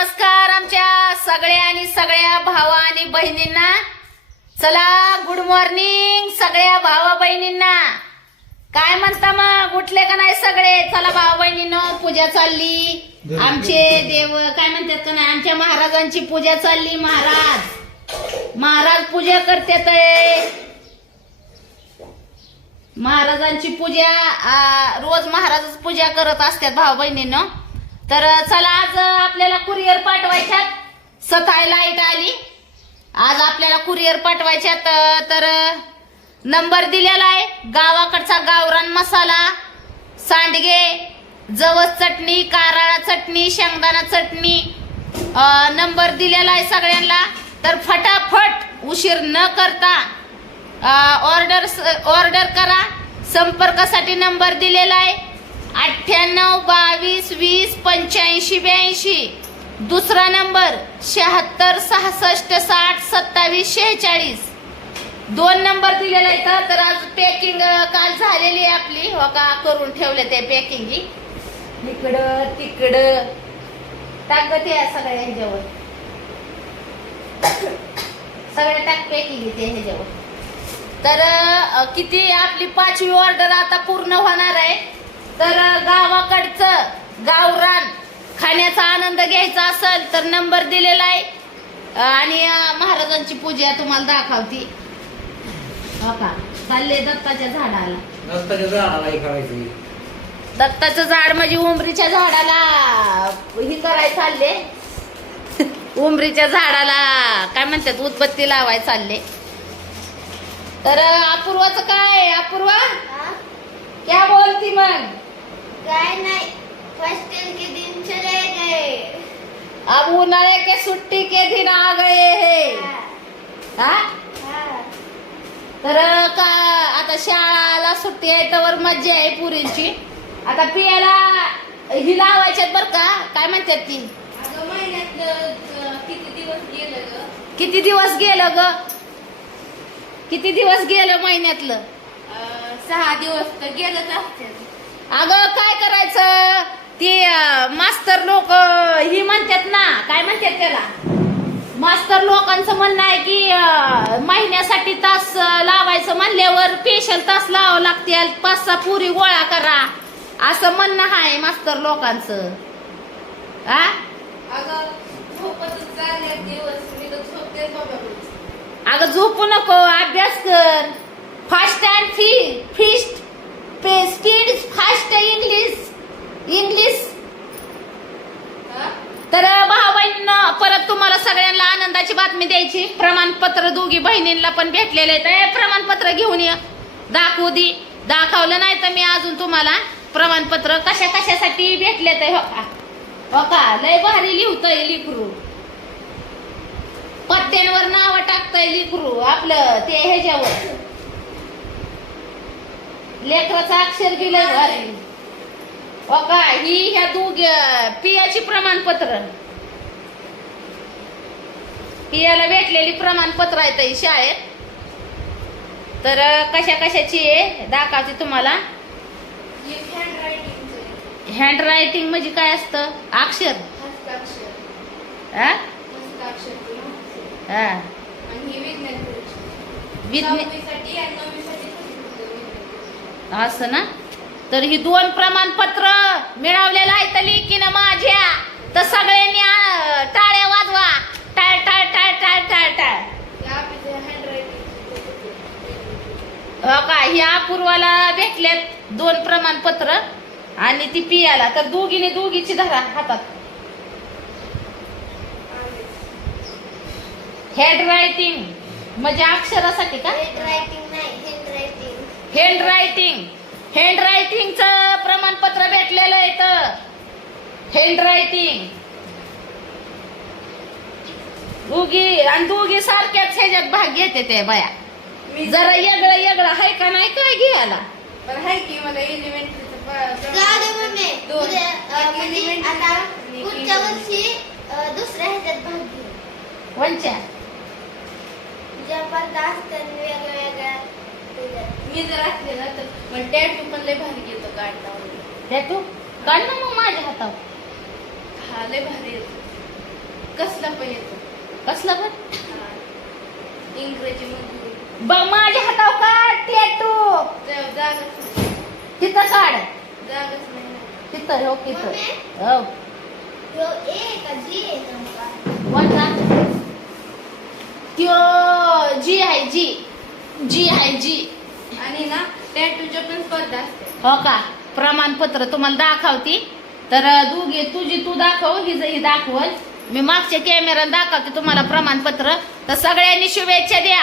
नमस्कार आमच्या सगळ्या आणि सगळ्या भावा आणि बहिणींना. चला गुड मॉर्निंग सगळ्या भावा बहिणींना. काय म्हणता मग? उठले का नाही सगळे? चला भावा बहिणीनं पूजा चालली. आमचे देव. काय म्हणतात का नाही? आमच्या महाराजांची पूजा चालली महाराज. महाराज पूजा करतात महाराजांची पूजा रोज महाराजच पूजा करत असतात भाऊ बहिणीनं. तर चला आज पाठवायच्यात सकाळी लाइट आली. आज आपल्याला कुरिअर पाठवायच्यात तर नंबर दिलेला आहे. गावाकडचा गावरान मसाला सांडगे जवस चटणी काराळा चटणी शेंगदाणा चटणी नंबर दिलेला आहे सगळ्यांना. तर फटाफट उशीर न करता ऑर्डर ऑर्डर करा. संपर्कासाठी नंबर दिलेला आहे. अठ्ठ्याण्णव बावीस वीस पंच्याऐंशी ब्याऐंशी. दुसरा नंबर शहात्तर सहासष्ट साठ सत्तावीस शेहेचाळीस. दोन नंबर दिलेला इथं का तर आज पॅकिंग काल झालेली आहे आपली. हो का? करून ठेवले ते पॅकिंग इकडं तिकडं. टाकत या सगळ्या ह्याच्यावर. सगळ्या टाक पॅकिंग येते ह्याच्यावर. तर किती आपली पाचवी ऑर्डर आता पूर्ण होणार आहे. तर गावाकडचं गावरान. खाण्याचा आनंद घ्यायचा असेल तर नंबर दिलेला आहे. आणि महाराजांची पूजा तुम्हाला दाखवती. हो का? चालले दत्ताच्या झाडाला. हे करायचं दत्ताचं झाड म्हणजे उमरीच्या झाडाला. ही कराय चालले. उमरीच्या झाडाला. काय म्हणतात? उदबत्ती लावाय चालले. तर अपूर्वाचं काय अपूर्वा? क्या बोलती मग? काय नाही. फर्स्ट के दिन चले गए। अब उन्हाळे के सुट्टी के दिन आ गए हे। हा। तर का आता शाळाला सुट्टी आहे तर मज्जा आहे पुरींची. आता पियाला ही लावायच्यात बर का? काय म्हणतात ती? किती दिवस गेलं ग? किती दिवस गेलं ग? किती दिवस गेलं महिन्यातलं? सहा दिवस तर गेलंच असते अगं काय करायचं? ते मास्तर लोक ही म्हणतात ना काय म्हणतात त्याला? मास्तर लोकांचं म्हणणं आहे की महिन्यासाठी तास लावायचं म्हणल्यावर स्पेशल तास लावावं लागते पाच सहा पुरी गोळा करा. असं म्हणणं आहे मास्तर लोकांचं. आ? अगं झोपू नको अभ्यास कर. फास्ट अँड फी फिस्ट स्पीड फास्ट इंग्लिश इंग्लिश तर भाऊ परत तुम्हाला सगळ्यांना आनंदाची बातमी द्यायची. प्रमाणपत्र दोघी बहिणींना पण भेटलेले आहेत. प्रमाणपत्र घेऊन ये. दाखवू दे. दाखवलं नाही तर मी अजून तुम्हाला प्रमाणपत्र कशा कशासाठी भेटले ते हो का? हो का? लय भारी लिहतय लिकरू. पत्त्यांवर नाव टाकतय लिकरू आपलं ते ह्याच्यावर. लेकराचं अक्षर गेलं भारी. हो का? ही ह्या दोघ पियाची प्रमाणपत्र. पियाला भेटलेली प्रमाणपत्र आहेत ही शाळेत. तर कशा कशाची आहे? दाखवते तुम्हाला. हँड रायटिंग म्हणजे काय असतं? अक्षर. हा? हा. ही. असं ना? तर ही दोन प्रमाणपत्र मिळवलेलं आहे तर लेकीनं माझ्या. तर सगळ्यांनी टाळ्या वाजवा. टाळ टाळ टाळ टाळ टाळ टाळ. हो का? ह्या अपूर्वाला भेटल्यात दोन प्रमाणपत्र आणि ती पियाला. तर दोघीने दोघीची धरा हातात. हँड रायटिंग म्हणजे अक्षरासाठी का? हँड रायटिंग नाही हँड रायटिंग हँड रायटिंगचं प्रमाणपत्र भेटलेलं आहे तर हँड रायटिंग दोघी आणि दोघी सारख्याच ह्याच्यात भाग घेते ते बाया. मी जरा वेगळं वेगळं आहे का नाही काय घ्यायला? पण की मला म्हणजे दुसऱ्या ह्याच्यात भाग घेऊ वंच्या. ज्या स्पर्धा असतात वेगळ्या वेगळ्या. मी जर असले ना तर पण टॅटू पण लय भारी येतो काढता तू काढ ना मग माझ्या हातावर. हा लय भारी येतो. कसला पण येतो. कसलं पण? हा. इंग्रजी मध्ये बघ माझ्या हातावर काढ टॅटू जा- जागाच नाही. तिथं काढ. जागाच नाही ना. तिथं हो तिथं. मम्मी? हो. ह्यो ए का जी? कोणता त्यो जी आहे जी. जी आहे जी. आणि ना टॅटूच्या पण स्पर्धा असते. हो का? प्रमाणपत्र तुम्हाला दाखवती. तर दोघी तुझी तू दाखव ही ही दाखवल. मी मागच्या कॅमेऱ्यानं दाखवते तुम्हाला प्रमाणपत्र. तर सगळ्यांनी शुभेच्छा द्या.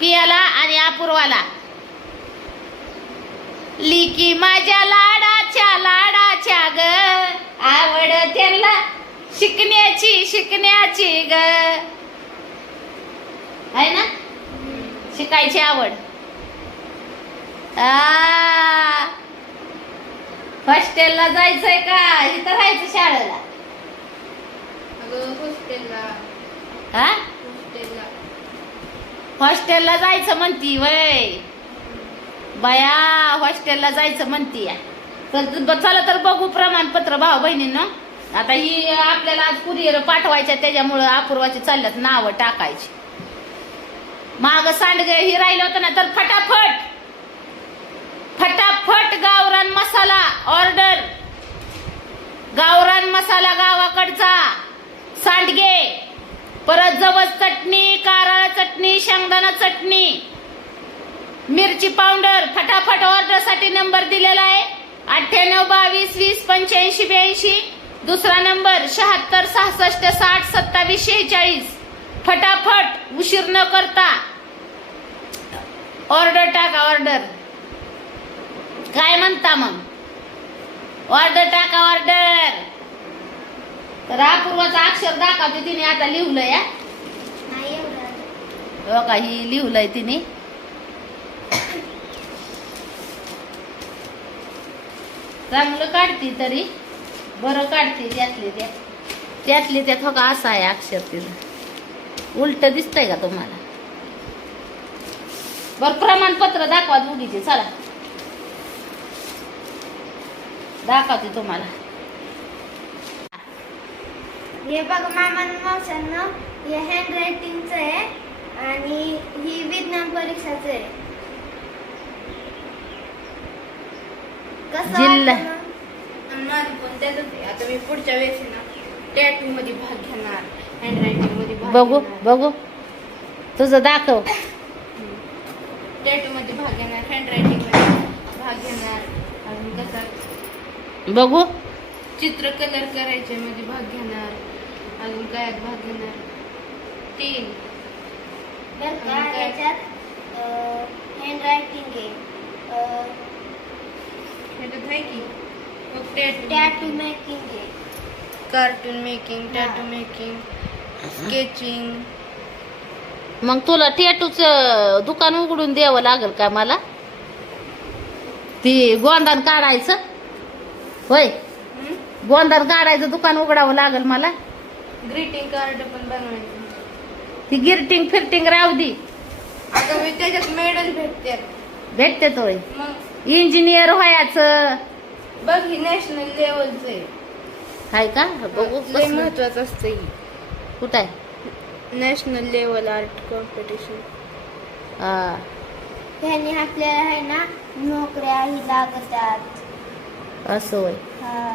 पियाला आणि अपूर्वाला. लिकी माझ्या लाडाच्या लाडाच्या ग. आवड त्यांना शिकण्याची शिकण्याची ग. आहे ना? शिकायची आवड. हॉस्टेलला जायचंय का? इथं राहायचं शाळेला. हॉस्टेलला हा जायचं म्हणती वय. बाया हॉस्टेलला जायचं म्हणती. तर ब- चला तर बघू प्रमाणपत्र भाऊ बहिणींना. आता ही आपल्याला आज कुरिअर पाठवायच्या त्याच्यामुळं अपूर्वाची चालल्यात नावं टाकायची. माग सांडगे ही राहिलं होतं ना तर फटाफट. फटाफट गावरान मसाला ऑर्डर. गावरान मसाला गावाकडचा. सांडगे. परत जवस चटणी कारळ चटणी शेंगदाणा चटणी. मिरची पावडर. फटाफट ऑर्डरसाठी नंबर दिलेला आहे. अठ्ठ्याण्णव बावीस वीस पंच्याऐंशी ब्याऐंशी. दुसरा नंबर शहात्तर सहासष्ट साठ सत्तावीस शेहेचाळीस. फटाफट उशीर न करता. ऑर्डर टाका ऑर्डर. काय म्हणता मग? ऑर्डर टाका ऑर्डर तर अपूर्वाचं अक्षर दाखवते तिने आता लिहिलंय हा. नाही एवढं हो का ही लिहिलंय तिने? चांगलं काढते तरी बरं काढते त्यातले त्यात. त्यातले त्यात हो का असं आहे अक्षर तिचं. उलट दिसतंय का तुम्हाला? बर प्रमाणपत्र दाखवा दोघीचे चला. दाखवते तुम्हाला हे बघ मामान मावशांना हे हँड रायटिंगचं आहे आणि ही विज्ञान परीक्षाचं आहे कसं जिल्हा. वाटतं मग? आणि माझं पण त्याच आता मी पुढच्या वेळेस ना टॅटू मध्ये भाग घेणार हँड रायटिंगमध्ये भाग बघू घेणार. बघू तुझं दाखव टॅटू मध्ये भाग घेणार हँड रायटिंगमध्ये भाग घेणार अजून कसा बघू. चित्र कलर करायचे मध्ये भाग घेणार अजून काय भाग घेणार? तीन. बरं का आणि काय? याच्यात? हँड रायटिंग आहे. ह्याच्यात आहे की? मग टॅटू टॅटू मेकिंग आहे. Cartoon making tattoo. Making sketching मग तुला टॅटूच दुकान उघडून द्यावं लागेल का मला? ती गोंदान काढायचं. होय? गोंदान काढायचं दुकान उघडावं लागेल मला. ग्रीटिंग कार्ड पण बनवायचं. ती गिरटिंग फिरटिंग राहू दी. आता मी त्याच्यात मेडल भेटते. भेटते तो मग? इंजिनियर व्हायचं. बघ ही नॅशनल लेवलचं आहे हाय का? बघू लय कसलं. महत्वाचं असतं ही. कुठं आहे? नॅशनल लेवल आर्ट कॉम्पिटिशन हा. ह्याने आपल्याला आहे ना नोकऱ्याही लागतात. असं होय. हा.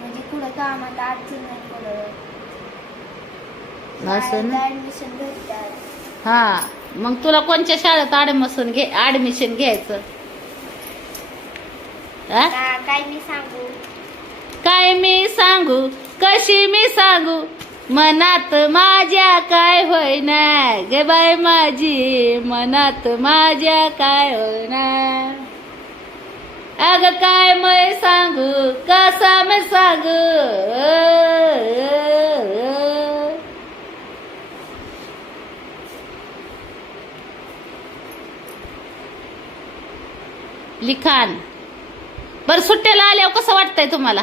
म्हणजे कामात अडचण नाही पडत. असं ना? ऍडमिशन भेटतात. हा. मग तुला कोणत्या शाळेत ऍडमिशन घे ऍडमिशन घ्यायचं? हा? का- काय मी सांगू? काय मी सांगू? कशी मी सांगू? मनात माझ्या काय होईना? गे बाय माझी मनात माझ्या काय होईना? अग काय मै सांगू कसा मी सांगू? लिखाण. बर सुट्ट्याला आल्यावर कसं वाटतंय तुम्हाला?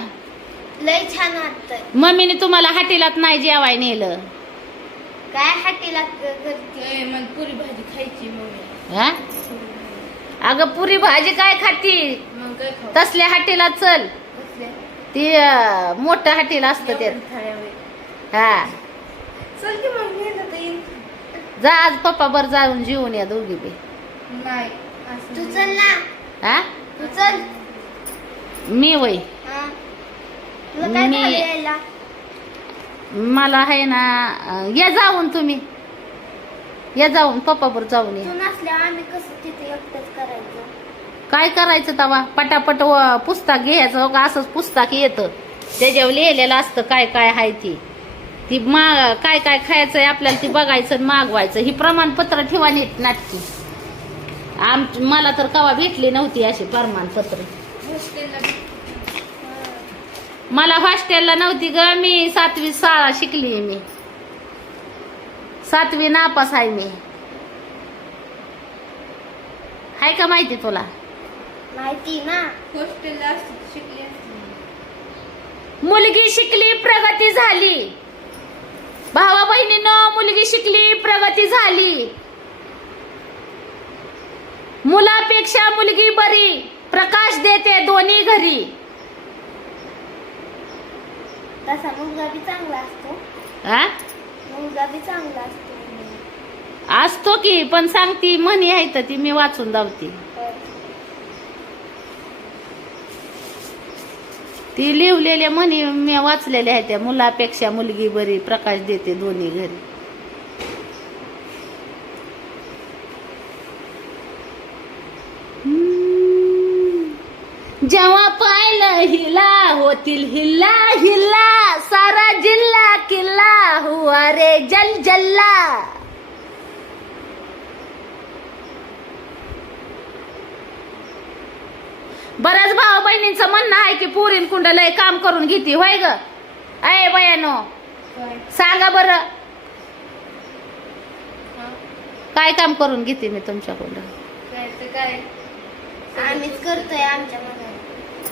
लय छान वाटतंय. मम्मीने तुम्हाला हाटीलात नाही जेवाय नेलं. काय हाटीला पुरी भाजी खायची मग हा? अगं पुरी भाजी काय खाती? तसल्या हाटीला चल? ती मोठं हाटीला असतं थाळ्यावर. हा. चल की मग जा आज पप्पा बर जाऊन जेवून या दोघी बी. तू. चल ना. हा? तू चल. मी वय. हा. मी- मला आहे ना या जाऊन तुम्ही. या जाऊन पप्पा बर जाऊन या. तू नसल्यावर आम्ही कसं तिथे एकटंच करायचं? काय करायचं तवा? पटापट व- पुस्तक घ्यायचं हो का? असंच पुस्तक येतं. त्याच्यावर लिहिलेलं असतं काय काय आहे ती. ती मा काय काय खायचंय आपल्याला ती बघायचं आणि मागवायचं. ही प्रमाणपत्र ठेवा नीट नाटकी. आम मला तर कवा भेटली नव्हती अशी प्रमाणपत्र. हॉस्टेलला मला हॉस्टेलला नव्हती ग. मी सातवी शाळा शिकली मी. सातवी नापास आहे मी. आहे का माहिती तुला? माहिती ना? हॉस्टेलला असते शिकली असते. मुलगी शिकली प्रगती झाली. भावा बहिणीनं मुलगी शिकली प्रगती झाली. मुलापेक्षा मुलगी बरी प्रकाश देते दोन्ही घरी. तसा मुलगा बी चांगला असतो. हा? मुलगा बी चांगला असतो. असतो की पण सांगती म्हणी आहे तर ती मी वाचून धावती ती लिवलेल्या म्हणी मी वाचलेल्या आहेत त्या मुलापेक्षा मुलगी बरी प्रकाश देते दोन्ही घरी. जेव्हा पाहिलं हिला होतील हिल्ला हिल्ला सारा जिल्हा किल्ला हुआ रे जल जल्ला. बऱ्याच भाऊ बहिणींचं म्हणणं आहे की पुरीन कुंड लय काम करून घेते होय ग अय बयानो सांगा बरं? काय काम करून घेते मी तुमच्याकडं काय ते काय आम्हीच करतोय आमच्या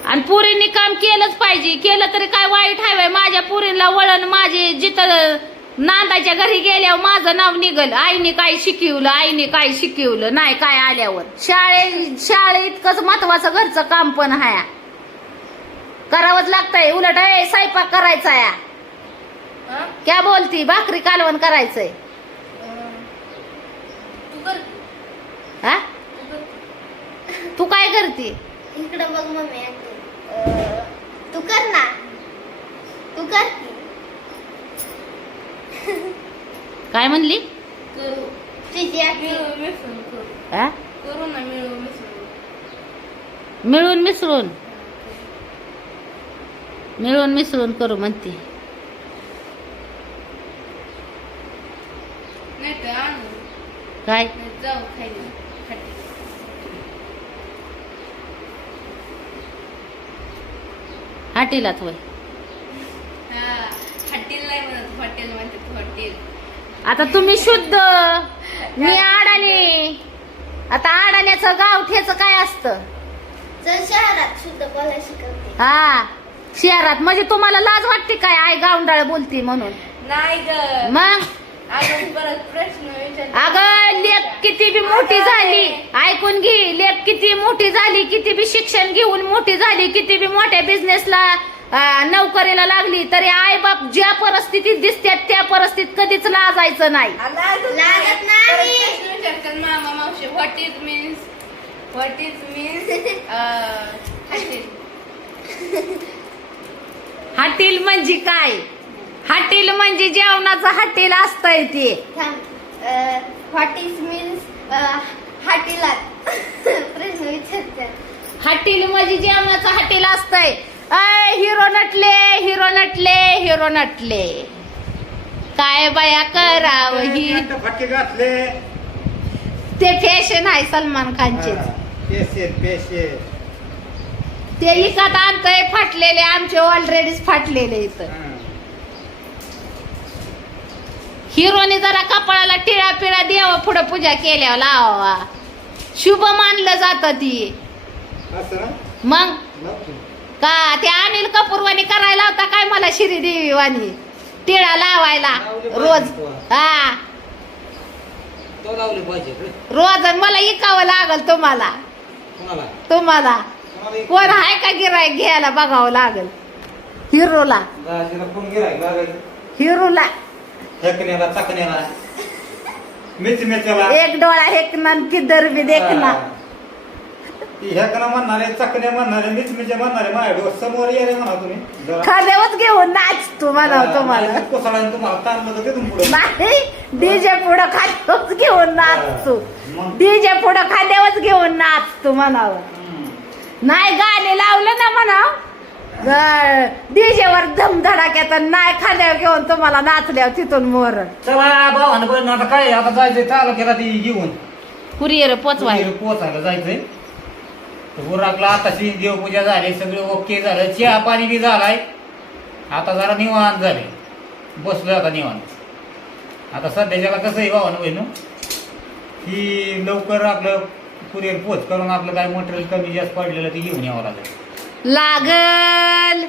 आणि पुरींनी काम केलंच पाहिजे केलं तरी काय वाईट आहे व्हय? माझ्या पुरीला वळण माझे जिथं नांदाच्या घरी गेल्यावर माझं नाव निघल. आईने काय शिकवलं? आईने काय शिकवलं? नाही काय आल्यावर? शाळे शाळे इतकंच महत्वाचं घरचं काम पण हाया. करावंच लागतंय. उलट ए स्वयंपाक करायचा या हा? क्या बोलती? भाकरी कालवण करायचंय. तू हा? काय करते? इकडं बघ मम्मी तू कर ना. तू कर. की. काय म्हणली? मिळून मिसळून हा मिळून मिसळून. मिळून मिसळून? मिळून मिसळून करू म्हणते. काय? हाटीलात होय. हा. हॉटेल नाही म्हणत हॉटेल म्हणतात हॉटेल. आता तुम्ही शुद्ध. मी अडाणी आता अडाण्याचं गावठ्याचं काय असतं? चल शहरात शुद्ध बोलायला शिकवते हा शहरात. म्हणजे तुम्हाला लाज वाटते काय? आई गावंडाळ बोलती म्हणून. नाही ग. मग? अजून परत प्रश्न विचार अगं लेख किती बी मोठी झाली. ऐकून घे. लेख किती मोठी झाली किती बी शिक्षण घेऊन मोठी झाली किती बी मोठ्या बिझनेसला नोकरीला लागली तरी आई बाप ज्या परिस्थितीत दिसतात त्या परिस्थितीत कधीच लाजायचं नाही. लागत नाही. मामा मावशी. What is means what is means hotel. Hotel म्हणजे काय? हॉटेल म्हणजे जेवणाचं हॉटेल असतंय ते. व्हॉट इज मीन्स हाटीलात. प्रश्न विचारते. हॉटेल म्हणजे जेवणाचं हॉटेल असतंय. अय हिरो नटले हिरो नटले हिरो नटले. काय बाया करावं ही? फटके घातले. ते फॅशन आहे सलमान खानचे ते इकत आणतंय फाटलेले आमचे ऑलरेडीच फाटलेले इथं. हिरोने जरा कपाळाला टिळा पिळा द्यावा पुढे पूजा केल्यावर लावावा शुभ मानलं जात ती. मग. का ते अनिल कपूरवाणी करायला होता काय मला श्रीदेवी वाणी टिळा लावायला. रोज. हा. रोज आणि मला इकावं लागल तुम्हाला. तुम्हाला. कोण आहे का गिराय घ्यायला बघावं लागल? हिरोला. हिरूला. एक डोळा हेकना किदर बी देखना हेकणं म्हणणारे चकण्या म्हणणारे मिच मिचे म्हणणारे माझ्या डोस समोर ये रे म्हणा तुम्ही. जरा. खाद्यावरच घेऊन नाच तू तुम्हाला. नाही, कोसळाने तुम्हाला ताणलं तर तिथून पुढे? नाही डीजे पुढं खाद्यावरच घेऊन नाच तू. मग? डीजे पुढं खाद्यावरच घेऊन नाच तू म्हणावं नाही गाणे लावलं ना म्हणाव डीजे वर धमधडाक्यात आणि नाही खांद्यावर घेऊन तुम्हाला नाचल्यावर तिथून मोर. चला भावानं बहिण आता काय आता जायचंय तालुक्याला ती घेऊन. कुरिअर पोचवाय पोचायला जायचंय. लागला तशी देवपूजा झाली सगळं ओके झालं चहा पाणी बी झालाय. आता जरा निवांत झाले. बसलो आता निवांत. आता सध्याच्याला कसं आहे भावानं बहिण? की लवकर आपलं कुरिअर पोच करून आपलं काय मटेरियल कमी जास्त पडलेलं ते घेऊन यावं लागेल. लागल.